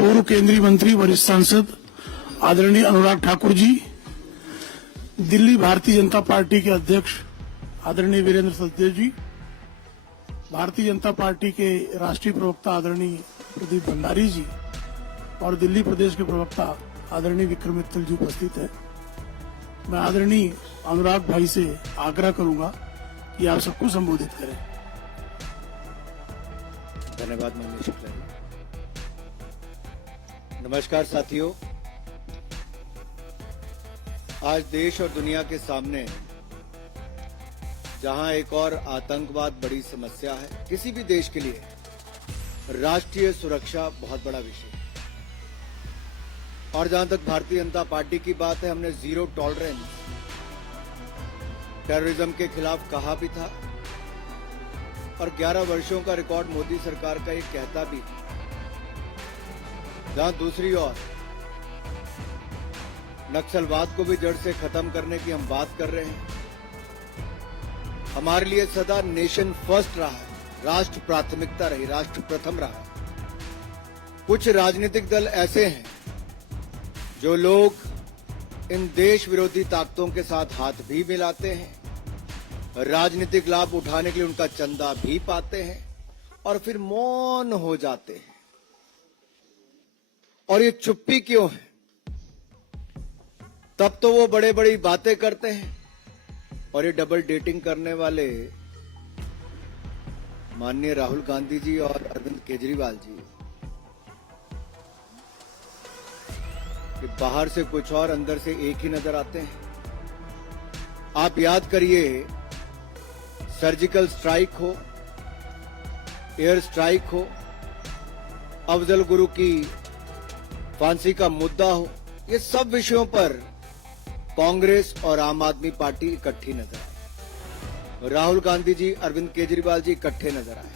पूर्व केंद्रीय मंत्री वरिष्ठ सांसद आदरणीय अनुराग ठाकुर जी, दिल्ली भारतीय जनता पार्टी के अध्यक्ष आदरणीय वीरेंद्र सचदेव जी, भारतीय जनता पार्टी के राष्ट्रीय प्रवक्ता आदरणीय प्रदीप भंडारी जी और दिल्ली प्रदेश के प्रवक्ता आदरणीय विक्रम मित्तल जी उपस्थित हैं। मैं आदरणीय अनुराग भाई से आग्रह करूंगा कि आप सबको संबोधित करें। धन्यवाद माननीय शुक्ला जी। नमस्कार साथियों, आज देश और दुनिया के सामने जहां एक और आतंकवाद बड़ी समस्या है, किसी भी देश के लिए राष्ट्रीय सुरक्षा बहुत बड़ा विषय है। और जहां तक भारतीय जनता पार्टी की बात है, हमने जीरो टॉलरेंस टेररिज्म के खिलाफ कहा भी था और 11 वर्षों का रिकॉर्ड मोदी सरकार का ये कहता भी है। जहां दूसरी ओर नक्सलवाद को भी जड़ से खत्म करने की हम बात कर रहे हैं। हमारे लिए सदा नेशन फर्स्ट रहा है, राष्ट्र प्राथमिकता रही, राष्ट्र प्रथम रहा। कुछ राजनीतिक दल ऐसे हैं जो लोग इन देश विरोधी ताकतों के साथ हाथ भी मिलाते हैं, राजनीतिक लाभ उठाने के लिए उनका चंदा भी पाते हैं और फिर मौन हो जाते हैं। और ये चुप्पी क्यों है? तब तो वो बड़े बड़ी बातें करते हैं और ये डबल डेटिंग करने वाले माननीय राहुल गांधी जी और अरविंद केजरीवाल जी कि बाहर से कुछ और अंदर से एक ही नजर आते हैं। आप याद करिए, सर्जिकल स्ट्राइक हो, एयर स्ट्राइक हो, अफजल गुरु की फांसी का मुद्दा हो, ये सब विषयों पर कांग्रेस और आम आदमी पार्टी इकट्ठी नजर आई। राहुल गांधी जी, अरविंद केजरीवाल जी इकट्ठे नजर आए।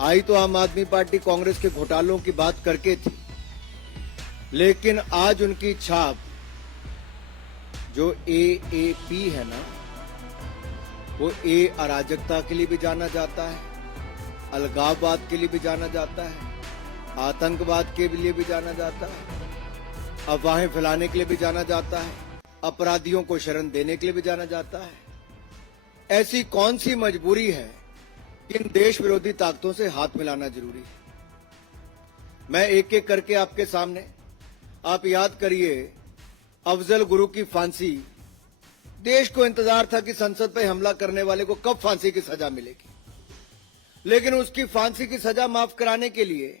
आई तो आम आदमी पार्टी कांग्रेस के घोटालों की बात करके थी, लेकिन आज उनकी छाप जो AAP है ना, वो A अराजकता के लिए भी जाना जाता है, अलगाववाद के लिए भी जाना जाता है, आतंकवाद के लिए भी जाना जाता है, अफवाहें फैलाने के लिए भी जाना जाता है, अपराधियों को शरण देने के लिए भी जाना जाता है। ऐसी कौन सी मजबूरी है कि इन देश विरोधी ताकतों से हाथ मिलाना जरूरी है? मैं एक एक करके आपके सामने, आप याद करिए, अफजल गुरु की फांसी, देश को इंतजार था कि संसद पे हमला करने वाले को कब फांसी की सजा मिलेगी, लेकिन उसकी फांसी की सजा माफ कराने के लिए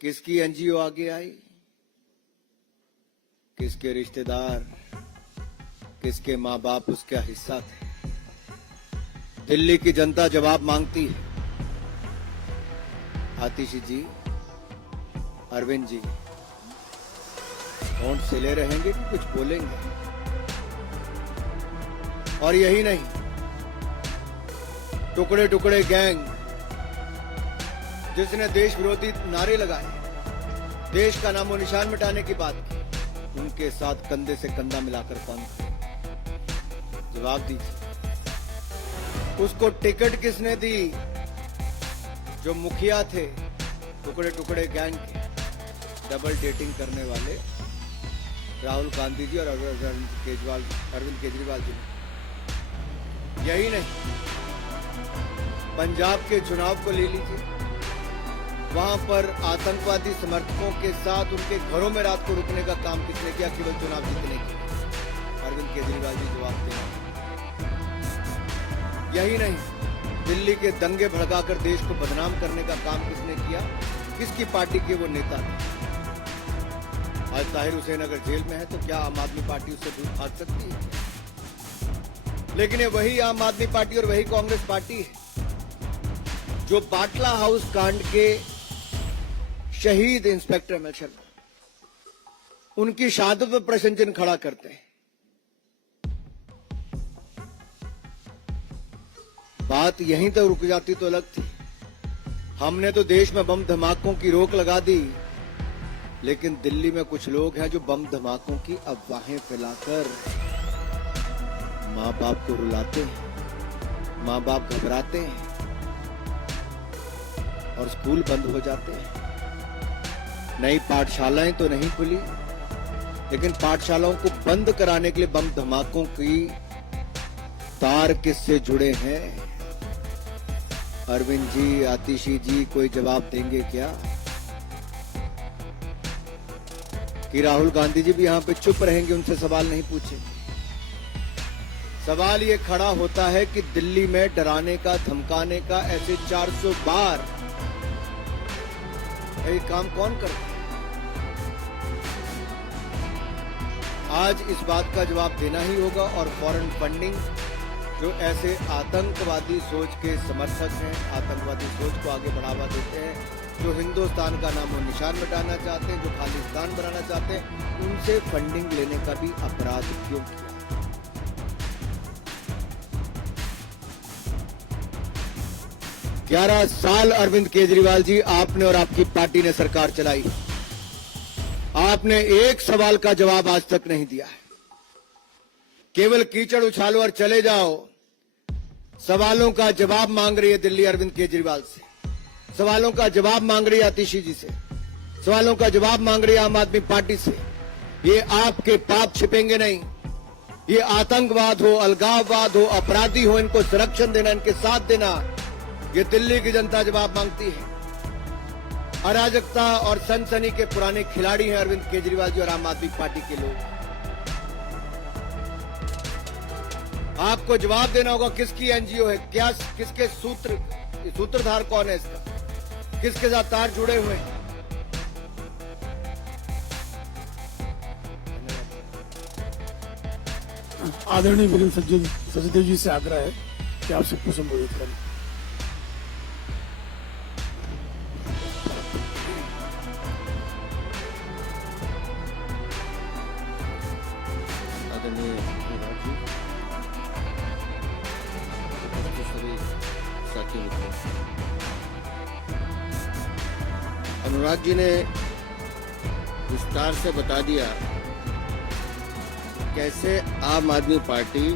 किसकी NGO आगे आई, किसके रिश्तेदार, किसके मां बाप उसका हिस्सा थे? दिल्ली की जनता जवाब मांगती है। आतिशी जी, अरविंद जी होंठ सिले रहेंगे कि कुछ बोलेंगे? और यही नहीं, टुकड़े टुकड़े गैंग जिसने देश विरोधी नारे लगाए, देश का नामो निशान मिटाने की बात की, उनके साथ कंधे से कंधा मिलाकर कौन थे? जवाब दीजिए। उसको टिकट किसने दी? जो मुखिया थे टुकड़े टुकड़े गैंग के, डबल डेटिंग करने वाले राहुल गांधी जी और अरविंद केजरीवाल जी। यही नहीं, पंजाब के चुनाव को ले लीजिए, वहां पर आतंकवादी समर्थकों के साथ उनके घरों में रात को रुकने का काम किसने किया केवल चुनाव जीतने के? अरविंद केजरीवाल जी जवाब दें। यही नहीं, दिल्ली के दंगे भड़काकर देश को बदनाम करने का काम किसने किया? किसकी पार्टी के वो नेता थे? आज ताहिर हुसैन अगर जेल में है तो क्या आम आदमी पार्टी उससे दूर भाग सकती है? लेकिन ये वही आम आदमी पार्टी और वही कांग्रेस पार्टी है जो बाटला हाउस कांड के शहीद इंस्पेक्टर एमएल शर्मा, उनकी शहादत पर प्रश्न चिन्ह खड़ा करते हैं। बात यहीं तक रुक जाती तो अलग थी। हमने तो देश में बम धमाकों की रोक लगा दी, लेकिन दिल्ली में कुछ लोग हैं जो बम धमाकों की अफवाहें फैलाकर माँ बाप को रुलाते हैं, माँ बाप घबराते हैं। और स्कूल बंद हो जाते हैं। नई पाठशालाएं तो नहीं खुली, लेकिन पाठशालाओं को बंद कराने के लिए बम धमाकों की तार किससे जुड़े हैं? अरविंद जी, आतिशी जी कोई जवाब देंगे क्या? कि राहुल गांधी जी भी यहां पे चुप रहेंगे, उनसे सवाल नहीं पूछेंगे? सवाल ये खड़ा होता है कि दिल्ली में डराने का, धमकाने का ऐसे 400 बार ये काम कौन करता है? आज इस बात का जवाब देना ही होगा। और फॉरेन फंडिंग, जो ऐसे आतंकवादी सोच के समर्थक हैं, आतंकवादी सोच को आगे बढ़ावा देते हैं, जो हिंदुस्तान का नामो निशान मिटाना चाहते हैं, जो खालिस्तान बनाना चाहते हैं, उनसे फंडिंग लेने का भी अपराध क्यों किया? 11 साल अरविंद केजरीवाल जी आपने और आपकी पार्टी ने सरकार चलाई, आपने एक सवाल का जवाब आज तक नहीं दिया है। केवल कीचड़ उछालो और चले जाओ। सवालों का जवाब मांग रही है दिल्ली अरविंद केजरीवाल से, सवालों का जवाब मांग रही है आतिशी जी से, सवालों का जवाब मांग रही है आम आदमी पार्टी से। ये आपके पाप छिपेंगे नहीं। ये आतंकवाद हो, अलगाववाद हो, अपराधी हो, इनको संरक्षण देना, इनके साथ देना, ये दिल्ली की जनता जवाब मांगती है। अराजकता और सनसनी के पुराने खिलाड़ी हैं अरविंद केजरीवाल जी और आम आदमी पार्टी के लोग। आपको जवाब देना होगा किसकी एनजीओ है, क्या, किसके सूत्रधार कौन है इसका, किसके साथ तार जुड़े हुए हैं? आदरणीय वीरेंद्र सचदेव जी से आग्रह है कि आप सबको संबोधित करें। आदरणीय अनुराग जी, सभी साथी मित्रों, अनुराग जी ने विस्तार से बता दिया कैसे आम आदमी पार्टी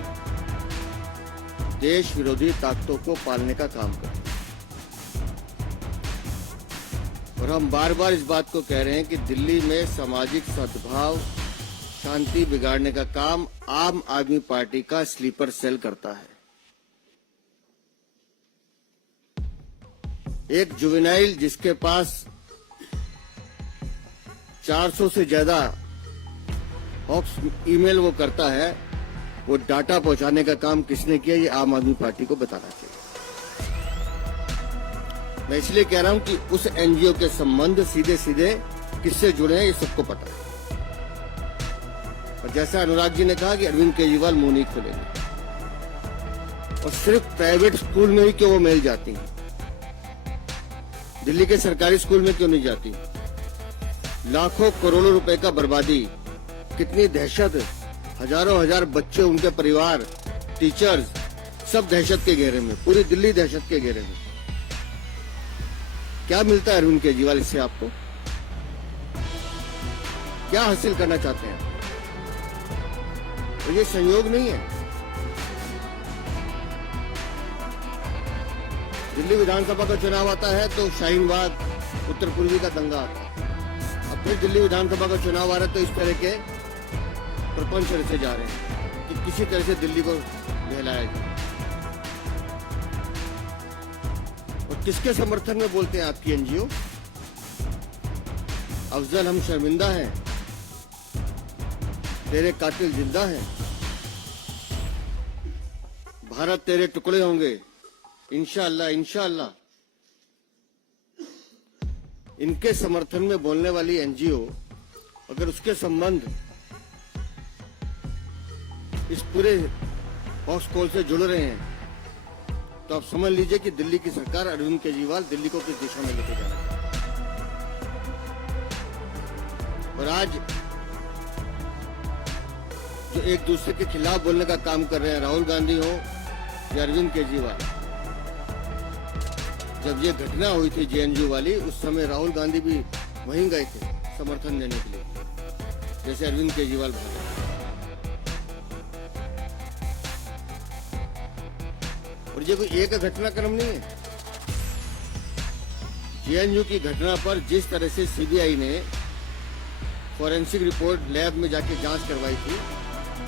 देश विरोधी ताकतों को पालने का काम करती है। और हम बार बार इस बात को कह रहे हैं कि दिल्ली में सामाजिक सद्भाव, शांति बिगाड़ने का काम आम आदमी पार्टी का स्लीपर सेल करता है। एक जुवेनाइल जिसके पास 400 से ज्यादा हॉक्स ईमेल वो करता है, वो डाटा पहुंचाने का काम किसने किया, ये आम आदमी पार्टी को बताना चाहिए। मैं इसलिए कह रहा हूं कि उस एनजीओ के संबंध सीधे सीधे किससे जुड़े हैं, ये सबको पता है। और जैसा अनुराग जी ने कहा कि अरविंद केजरीवाल मुंह नहीं खोलेंगे, और सिर्फ प्राइवेट स्कूल में ही क्यों वो मेल जाती हैं, दिल्ली के सरकारी स्कूल में क्यों नहीं जाती? लाखों करोड़ों रुपए का बर्बादी, कितनी दहशत, हजारों हजार बच्चे, उनके परिवार, टीचर्स, सब दहशत के घेरे में, पूरी दिल्ली दहशत के घेरे में। क्या मिलता है अरविंद केजरीवाल इससे? आपको क्या हासिल करना चाहते हैं? तो ये संयोग नहीं है। दिल्ली विधानसभा का चुनाव आता है तो शाहीनबाग, उत्तर पूर्वी का दंगा आता है। अब फिर दिल्ली विधानसभा का चुनाव आ रहा है तो इस तरह के प्रपंच रचे जा रहे हैं कि किसी तरह से दिल्ली को बहलाया जाए। और किसके समर्थन में बोलते हैं आपकी एनजीओ? अफजल हम शर्मिंदा हैं, तेरे कातिल जिंदा हैं, भारत तेरे टुकड़े होंगे, इंशाअल्लाह इंशाअल्लाह। इनके समर्थन में बोलने वाली एनजीओ अगर उसके संबंध इस पूरे हॉक्सकॉल से जुड़ रहे हैं तो आप समझ लीजिए कि दिल्ली की सरकार, अरविंद केजरीवाल दिल्ली को किस दिशा में लेके जाना चाहते हैं। और आज जो एक दूसरे के खिलाफ बोलने का काम कर रहे हैं, राहुल गांधी हो या अरविंद केजरीवाल, जब ये घटना हुई थी जेएनयू वाली, उस समय राहुल गांधी भी वहीं गए थे समर्थन देने के लिए, जैसे अरविंद केजरीवाल भागे। और ये कोई एक घटनाक्रम नहीं है। जेएनयू की घटना पर जिस तरह से सीबीआई ने फॉरेंसिक रिपोर्ट लैब में जाके जांच करवाई थी,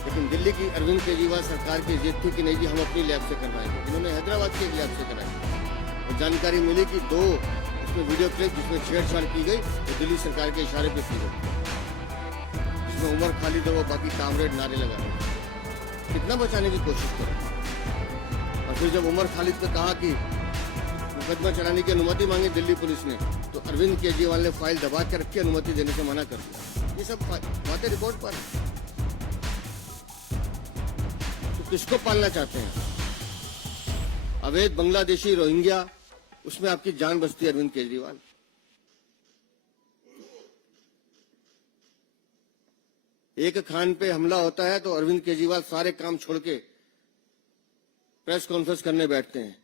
लेकिन दिल्ली की अरविंद केजरीवाल सरकार की जिद थी कि नहीं जी हम अपनी लैब से करवाएंगे। इन्होंने हैदराबाद की एक लैब से कराई और जानकारी मिली कि 2 उसमें वीडियो क्लिप जिसमें छेड़छाड़ की गई वो दिल्ली सरकार के इशारे पर की गई, जिसमें उमर खालिद और वो बाकी कामरेड नारे लगा रहे थे। कितना बचाने की कोशिश करें। और फिर जब उमर खालिद ने कहा कि मुकदमा चलाने की अनुमति मांगी दिल्ली पुलिस ने, तो अरविंद केजरीवाल ने फाइल दबा के रख के अनुमति देने से मना कर दिया। ये सब बातें रिपोर्ट पर है। तो किसको पालना चाहते हैं? अवैध बांग्लादेशी रोहिंग्या, उसमें आपकी जान बचती है अरविंद केजरीवाल। एक खान पे हमला होता है तो अरविंद केजरीवाल सारे काम छोड़ के प्रेस कॉन्फ्रेंस करने बैठते हैं,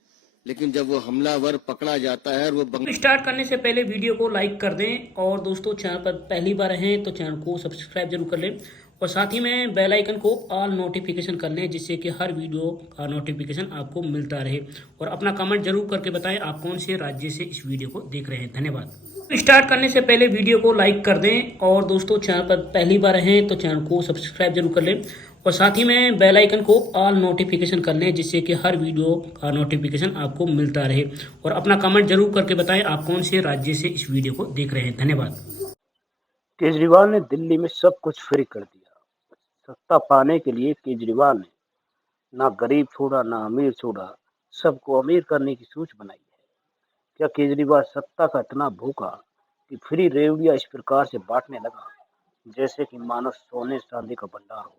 लेकिन जब वो हमलावर पकड़ा जाता है और वो स्टार्ट करने से पहले वीडियो को लाइक कर दें और दोस्तों चैनल पर पहली बार हैं तो चैनल को सब्सक्राइब जरूर कर लें और साथ ही में बेल आइकन को ऑल नोटिफिकेशन कर लें, जिससे कि हर वीडियो का नोटिफिकेशन आपको मिलता रहे। और अपना कमेंट जरूर करके बताएं आप कौन से राज्य से इस वीडियो को देख रहे हैं। धन्यवाद। स्टार्ट करने से पहले वीडियो को लाइक कर दें और दोस्तों चैनल पर पहली बार हैं तो चैनल को सब्सक्राइब जरूर कर लें और साथ ही में बेल आइकन को ऑल नोटिफिकेशन कर लें, जिससे कि हर वीडियो का नोटिफिकेशन आपको मिलता रहे। और अपना कमेंट जरूर करके बताएं आप कौन से राज्य से इस वीडियो को देख रहे हैं। धन्यवाद। केजरीवाल ने दिल्ली में सब कुछ फ्री कर दिया। सत्ता पाने के लिए केजरीवाल ने ना गरीब छोड़ा ना अमीर छोड़ा, सबको अमीर करने की सोच बनाई है। क्या केजरीवाल सत्ता का इतना भूखा कि फ्री रेवड़ियां इस प्रकार से बांटने लगा जैसे कि मानो सोने चांदी का भंडार हो।